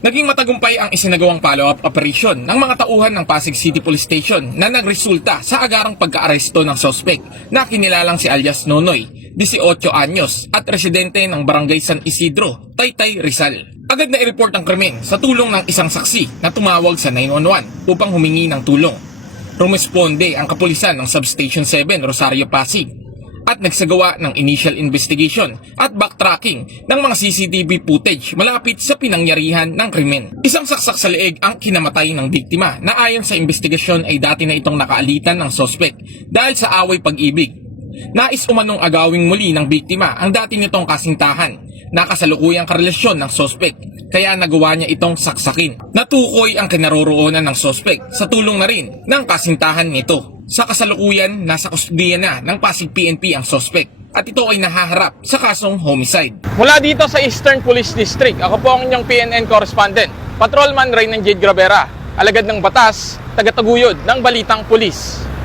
Naging matagumpay ang isinagawang follow-up operation ng mga tauhan ng Pasig City Police Station na nagresulta sa agarang pagkaaresto ng sospek na kinilalang si alias Nonoy, 18 anyos at residente ng Barangay San Isidro, Taytay, Rizal. Agad na i-report ang krimen sa tulong ng isang saksi na tumawag sa 911 upang humingi ng tulong. Rumesponde ang kapulisan ng Substation 7 Rosario, Pasig at nagsagawa ng initial investigation at backtracking ng mga CCTV footage malapit sa pinangyarihan ng krimen. Isang saksak sa leeg ang kinamatay ng biktima na ayon sa investigasyon ay dati na itong nakaalitan ng sospek dahil sa away pag-ibig. Nais umanong agawing muli ng biktima ang dati nitong kasintahan na kasalukuyang karelasyon ng sospek kaya nagawa niya itong saksakin. Natukoy ang kinaroroonan ng sospek sa tulong na rin ng kasintahan nito. Sa kasalukuyan, nasa kustudiya na ng Pasig PNP ang sospek at ito ay nahaharap sa kasong homicide. Mula dito sa Eastern Police District, ako po ang inyong PNN correspondent, Patrolman Reynan Jade Gravera, alagad ng batas, tagataguyod ng Balitang Pulis.